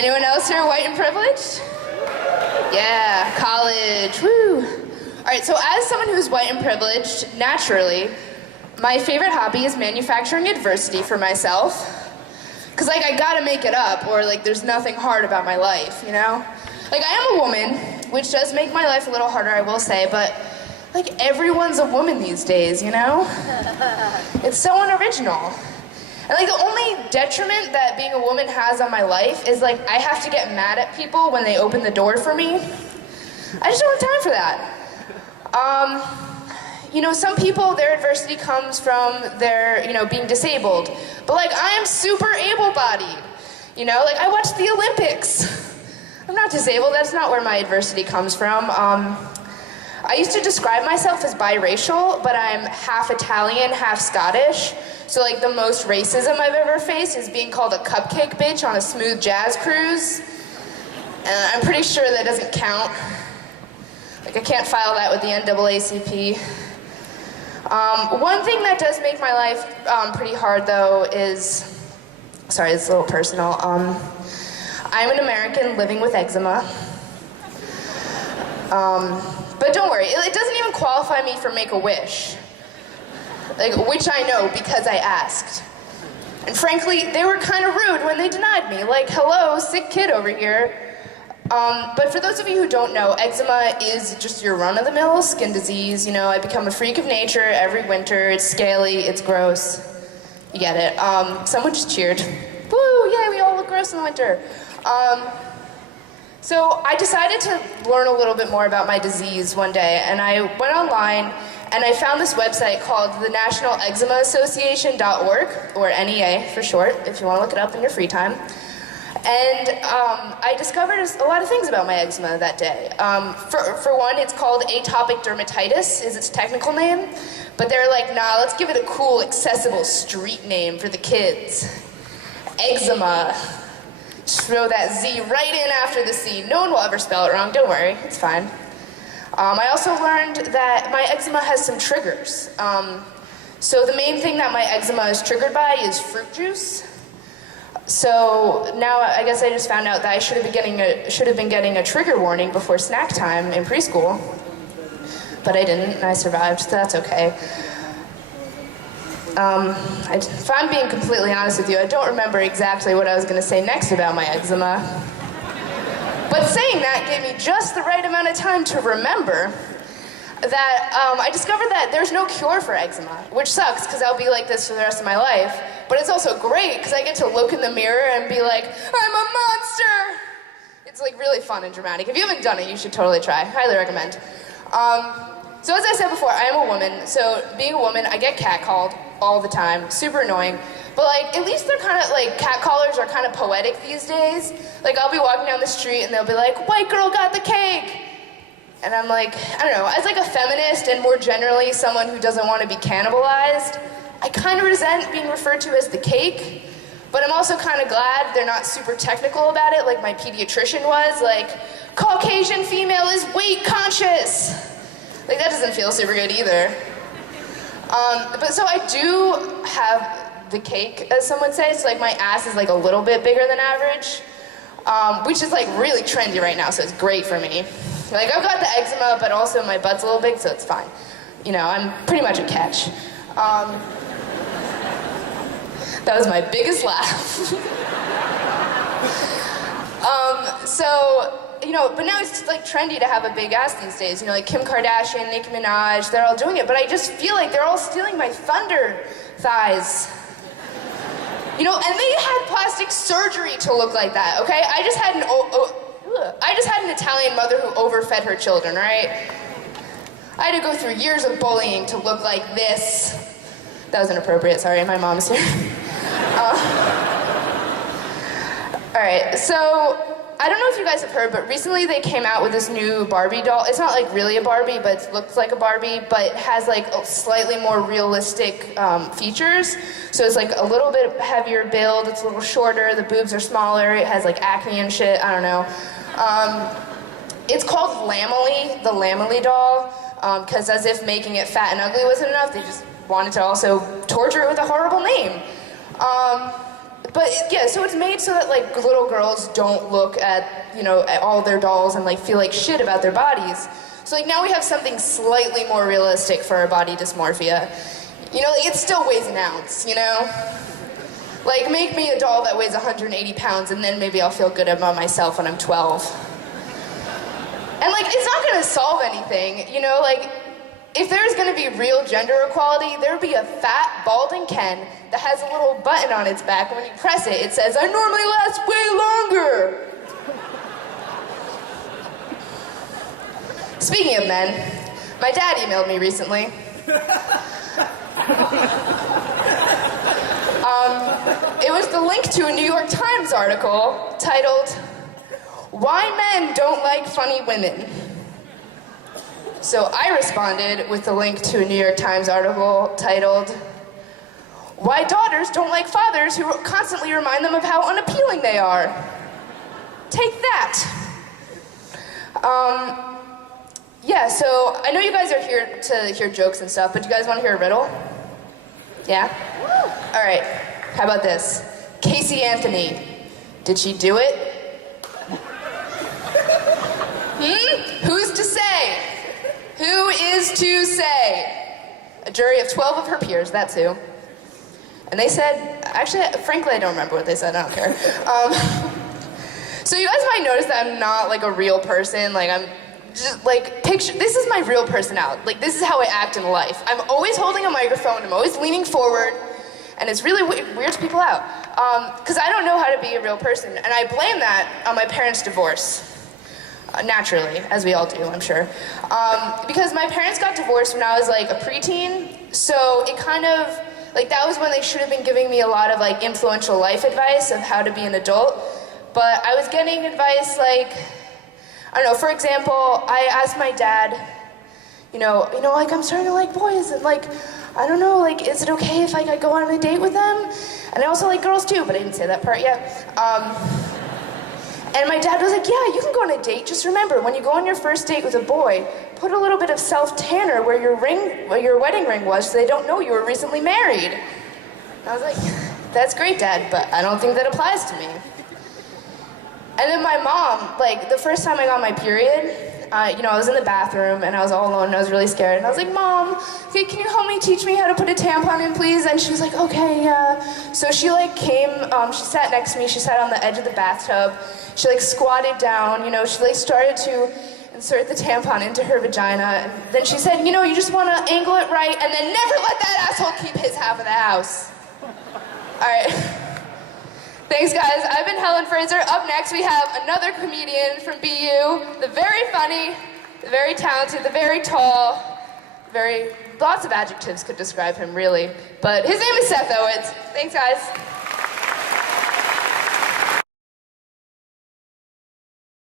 Anyone else here white and privileged? Yeah, college, woo. All right, so as someone who's white and privileged, naturally, my favorite hobby is manufacturing adversity for myself. Cause like I gotta make it up, or like there's nothing hard about my life, you know? Like I am a woman, which does make my life a little harder, I will say, but like everyone's a woman these days, you know? It's so unoriginal. And like the only detriment that being a woman has on my life is like I have to get mad at people when they open the door for me. I just don't have time for that. You know, some people, their adversity comes from their, you know, being disabled. But like, I am super able-bodied. You know, like I watched the Olympics. I'm not disabled, that's not where my adversity comes from. I used to describe myself as biracial, but I'm half Italian, half Scottish. So like the most racism I've ever faced is being called a cupcake bitch on a smooth jazz cruise. And I'm pretty sure that doesn't count. Like I can't file that with the NAACP. One thing that does make my life pretty hard though is, sorry, it's a little personal. I'm an American living with eczema. But don't worry, it doesn't even qualify me for Make-A-Wish. Like, which I know because I asked. And frankly, they were kind of rude when they denied me. Like, hello, sick kid over here. But for those of you who don't know, eczema is just your run-of-the-mill skin disease. You know, I become a freak of nature every winter. It's scaly, it's gross. You get it. Someone just cheered. Woo, yay, we all look gross in the winter. So I decided to learn a little bit more about my disease one day, and I went online and I found this website called the National Eczema Association.org, or NEA for short, if you want to look it up in your free time. And I discovered a lot of things about my eczema that day. For one, it's called atopic dermatitis, is its technical name. But they're like, nah, let's give it a cool, accessible street name for the kids. Eczema. Just throw that Z right in after the C. No one will ever spell it wrong, don't worry, it's fine. I also learned that my eczema has some triggers. So the main thing that my eczema is triggered by is fruit juice. So now I guess I just found out that I should have been getting a trigger warning before snack time in preschool. But I didn't, and I survived, so that's okay. If I'm being completely honest with you, I don't remember exactly what I was going to say next about my eczema. But saying that gave me just the right amount of time to remember that I discovered that there's no cure for eczema, which sucks because I'll be like this for the rest of my life. But it's also great because I get to look in the mirror and be like, I'm a monster! It's like really fun and dramatic. If you haven't done it, you should totally try. Highly recommend. So as I said before, I am a woman. So being a woman, I get catcalled all the time. Super annoying. But like, at least they're kind of like, catcallers are kind of poetic these days. Like I'll be walking down the street and they'll be like, white girl got the cake! And I'm like, I don't know, as like a feminist and more generally someone who doesn't want to be cannibalized, I kind of resent being referred to as the cake, but I'm also kind of glad they're not super technical about it like my pediatrician was, like, Caucasian female is weight conscious. Like that doesn't feel super good either. But so I do have the cake, as some would say, so like my ass is like a little bit bigger than average, which is like really trendy right now, so it's great for me. Like I've got the eczema, but also my butt's a little big, so it's fine. You know, I'm pretty much a catch. That was my biggest laugh. So, you know, but now it's like trendy to have a big ass these days. You know, like Kim Kardashian, Nicki Minaj, they're all doing it, but I just feel like they're all stealing my thunder thighs. You know, and they had plastic surgery to look like that, okay? I just had an Italian mother who overfed her children, right? I had to go through years of bullying to look like this. That was inappropriate, sorry, my mom's here. All right, so I don't know if you guys have heard, but recently they came out with this new Barbie doll. It's not like really a Barbie, but it looks like a Barbie, but it has like a slightly more realistic features. So it's like a little bit heavier build, it's a little shorter, the boobs are smaller, it has like acne and shit, I don't know. It's called Lamely, the Lamely doll, because as if making it fat and ugly wasn't enough, they just wanted to also torture it with a horrible name. But yeah, so it's made so that like little girls don't look at, at all their dolls and like feel like shit about their bodies. So like now we have something slightly more realistic for our body dysmorphia. Like it still weighs an ounce, Like make me a doll that weighs 180 pounds and then maybe I'll feel good about myself when I'm 12. And like it's not gonna solve anything, like if there's gonna be real gender equality, there would be a fat, balding Ken that has a little button on its back, and when you press it, it says, "I normally last way longer." Speaking of men, my dad emailed me recently. It was the link to a New York Times article titled, "Why Men Don't Like Funny Women." So I responded with the link to a New York Times article titled, "Why Daughters Don't Like Fathers Who Constantly Remind Them of How Unappealing They Are." Take that. Yeah, so I know you guys are here to hear jokes and stuff, but do you guys want to hear a riddle? Yeah? All right, how about this? Casey Anthony, did she do it? Who's to say? Who is to say? A jury of 12 of her peers, that's who. And they said, actually, frankly, I don't remember what they said, I don't care. So you guys might notice that I'm not like a real person, like I'm just like, this is my real personality. Like this is how I act in life. I'm always holding a microphone, I'm always leaning forward, and it's really weirds people out. Because I don't know how to be a real person, and I blame that on my parents' divorce. Naturally, as we all do, I'm sure. Because my parents got divorced when I was like a preteen, so it kind of, like that was when they should have been giving me a lot of like influential life advice of how to be an adult, but I was getting advice like, I don't know, for example, I asked my dad, like I'm starting to like boys, and like, I don't know, like, is it okay if I go on a date with them? And I also like girls too, but I didn't say that part yet. And my dad was like, yeah, you can go on a date. Just remember, when you go on your first date with a boy, put a little bit of self-tanner where your wedding ring was so they don't know you were recently married. And I was like, that's great, Dad, but I don't think that applies to me. And then my mom, like, the first time I got my period, I was in the bathroom and I was all alone and I was really scared. And I was like, Mom, okay, can you help me teach me how to put a tampon in, please? And she was like, okay, yeah. So she like came, she sat next to me, she sat on the edge of the bathtub. She like squatted down, she like started to insert the tampon into her vagina. And then she said, you just want to angle it right and then never let that asshole keep his half of the house. All right. Thanks, guys. I've been Helen Frazer. Up next, we have another comedian from BU, the very funny, the very talented, the very tall, lots of adjectives could describe him, really. But his name is Seth Owitz. Thanks, guys.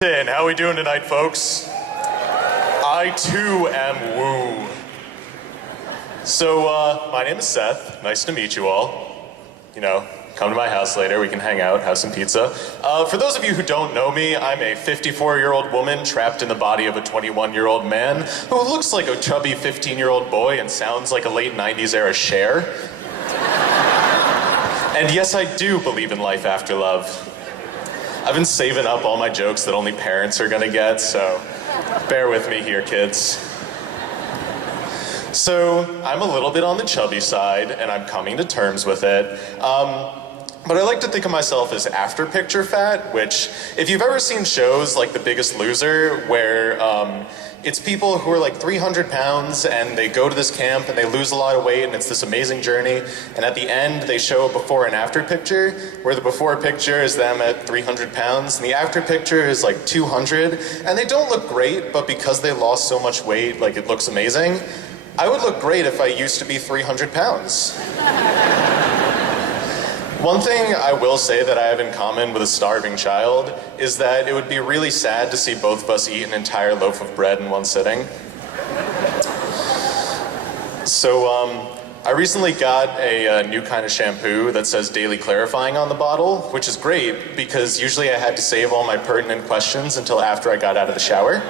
How we doing tonight, folks? I, too, am woo. So, my name is Seth. Nice to meet you all. Come to my house later, we can hang out, have some pizza. For those of you who don't know me, I'm a 54-year-old woman trapped in the body of a 21-year-old man who looks like a chubby 15-year-old boy and sounds like a late 90s era Cher. And yes, I do believe in life after love. I've been saving up all my jokes that only parents are gonna get, so bear with me here, kids. So, I'm a little bit on the chubby side, and I'm coming to terms with it. But I like to think of myself as after picture fat, which, if you've ever seen shows like The Biggest Loser, where it's people who are like 300 pounds and they go to this camp and they lose a lot of weight and it's this amazing journey, and at the end they show a before and after picture, where the before picture is them at 300 pounds and the after picture is like 200, and they don't look great, but because they lost so much weight, like it looks amazing. I would look great if I used to be 300 pounds. One thing I will say that I have in common with a starving child is that it would be really sad to see both of us eat an entire loaf of bread in one sitting. So, I recently got a new kind of shampoo that says Daily Clarifying on the bottle, which is great because usually I had to save all my pertinent questions until after I got out of the shower.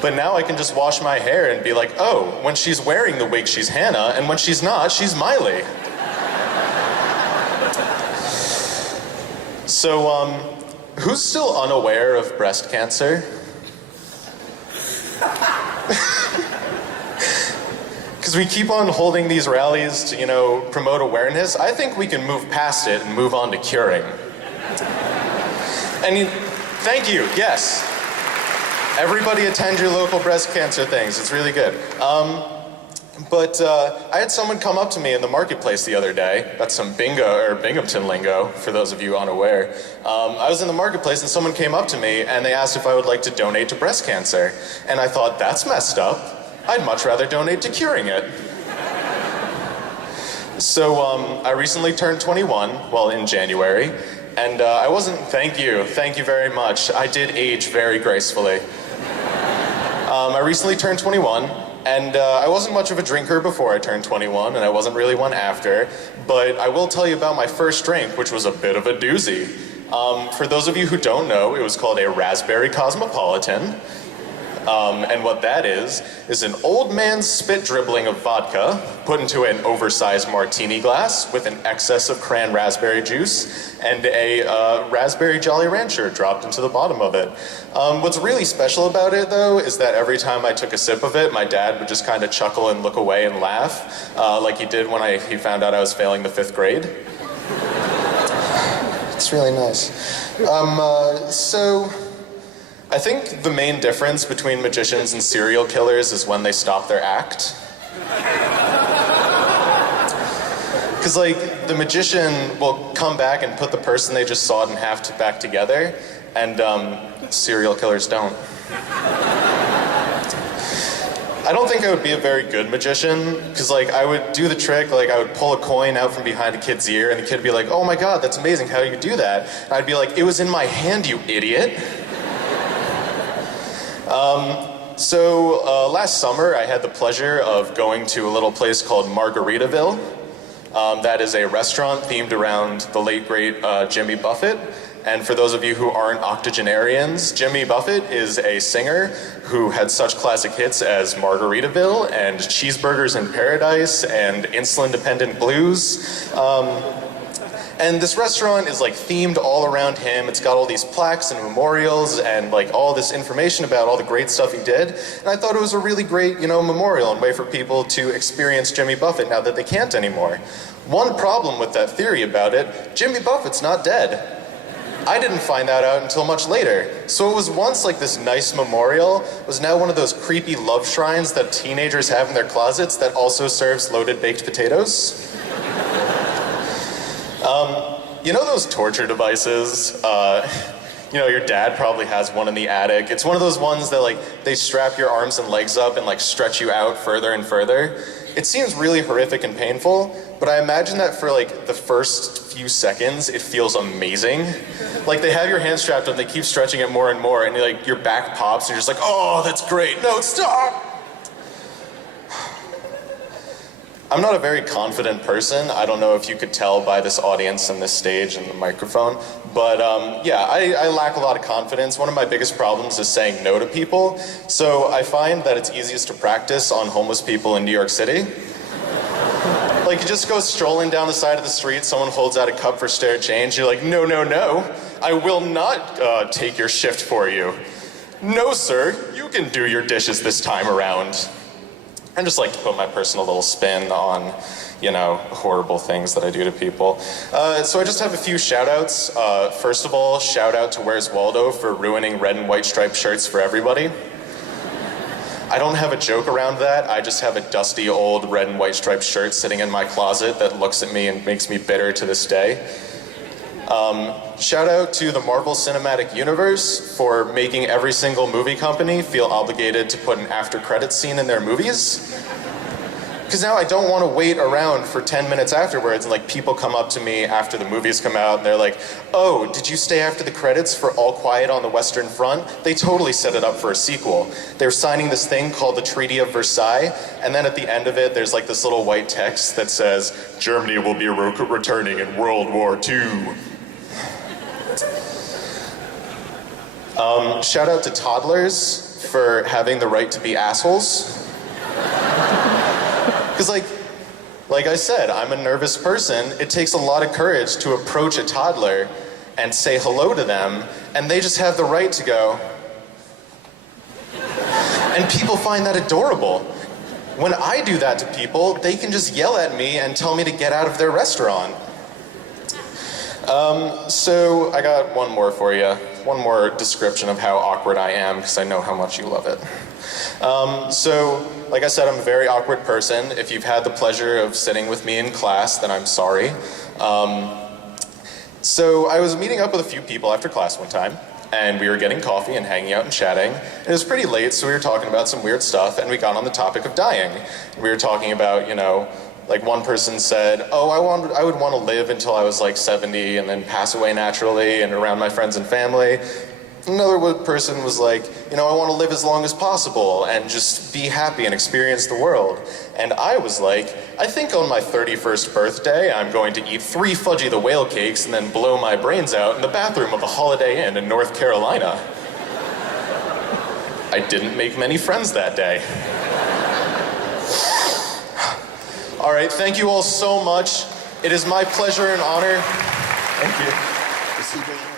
But now I can just wash my hair and be like, oh, when she's wearing the wig, she's Hannah, and when she's not, she's Miley. So, who's still unaware of breast cancer? Because we keep on holding these rallies to, promote awareness. I think we can move past it and move on to curing. Thank you, yes. Everybody attend your local breast cancer things. It's really good. But I had someone come up to me in the marketplace the other day. That's some Binghamton lingo, for those of you unaware. I was in the marketplace and someone came up to me and they asked if I would like to donate to breast cancer. And I thought, that's messed up. I'd much rather donate to curing it. So I recently turned 21, in January. And thank you very much. I did age very gracefully. I recently turned 21. And I wasn't much of a drinker before I turned 21, and I wasn't really one after. But I will tell you about my first drink, which was a bit of a doozy. For those of you who don't know, it was called a Raspberry Cosmopolitan. And what that is an old man's spit dribbling of vodka put into an oversized martini glass with an excess of cran raspberry juice and a raspberry Jolly Rancher dropped into the bottom of it. What's really special about it, though, is that every time I took a sip of it, my dad would just kind of chuckle and look away and laugh, like he did when he found out I was failing the 5th grade. It's really nice. So I think the main difference between magicians and serial killers is when they stop their act. Because, the magician will come back and put the person they just sawed in half back together, and serial killers don't. I don't think I would be a very good magician, because, I would do the trick, I would pull a coin out from behind a kid's ear, and the kid would be like, "Oh my god, that's amazing, how do you do that?" And I'd be like, "It was in my hand, you idiot." Last summer, I had the pleasure of going to a little place called Margaritaville. That is a restaurant themed around the late, great Jimmy Buffett. And for those of you who aren't octogenarians, Jimmy Buffett is a singer who had such classic hits as Margaritaville and Cheeseburgers in Paradise and Insulin-Dependent Blues. And this restaurant is themed all around him. It's got all these plaques and memorials and all this information about all the great stuff he did. And I thought it was a really great, memorial and way for people to experience Jimmy Buffett now that they can't anymore. One problem with that theory about it, Jimmy Buffett's not dead. I didn't find that out until much later. So it was once this nice memorial, was now one of those creepy love shrines that teenagers have in their closets that also serves loaded baked potatoes. Those torture devices? Your dad probably has one in the attic. It's one of those ones that they strap your arms and legs up and stretch you out further and further. It seems really horrific and painful, but I imagine that for the first few seconds, it feels amazing. They have your hand strapped and they keep stretching it more and more, and your back pops and you're just "Oh, that's great. No, stop!" I'm not a very confident person. I don't know if you could tell by this audience and this stage and the microphone, but I lack a lot of confidence. One of my biggest problems is saying no to people, so I find that it's easiest to practice on homeless people in New York City. You just go strolling down the side of the street, someone holds out a cup for spare change, you're like, "No, no, no, I will not take your shift for you. No, sir, you can do your dishes this time around." I just like to put my personal little spin on, horrible things that I do to people. So I just have a few shout-outs. First of all, shout out to Where's Waldo for ruining red and white striped shirts for everybody. I don't have a joke around that. I just have a dusty old red and white striped shirt sitting in my closet that looks at me and makes me bitter to this day. Shout out to the Marvel Cinematic Universe for making every single movie company feel obligated to put an after credits scene in their movies. Because now I don't want to wait around for 10 minutes afterwards and people come up to me after the movies come out and they're like, "Oh, did you stay after the credits for All Quiet on the Western Front? They totally set it up for a sequel. They're signing this thing called the Treaty of Versailles, and then at the end of it there's this little white text that says, Germany will be returning in World War II. Shout out to toddlers for having the right to be assholes. Because Like I said, I'm a nervous person. It takes a lot of courage to approach a toddler and say hello to them, and they just have the right to go. And people find that adorable. When I do that to people, they can just yell at me and tell me to get out of their restaurant. So I got one more for you. One more description of how awkward I am, because I know how much you love it. So, like I said, I'm a very awkward person. If you've had the pleasure of sitting with me in class, then I'm sorry. So I was meeting up with a few people after class one time, and we were getting coffee and hanging out and chatting. It was pretty late, so we were talking about some weird stuff, and we got on the topic of dying. We were talking about, like one person said, oh, I would want to live until I was like 70 and then pass away naturally and around my friends and family. Another person was like, I want to live as long as possible and just be happy and experience the world. And I was like, I think on my 31st birthday, I'm going to eat 3 Fudgy the Whale cakes and then blow my brains out in the bathroom of a Holiday Inn in North Carolina. I didn't make many friends that day. All right, thank you all so much. It is my pleasure and honor. Thank you.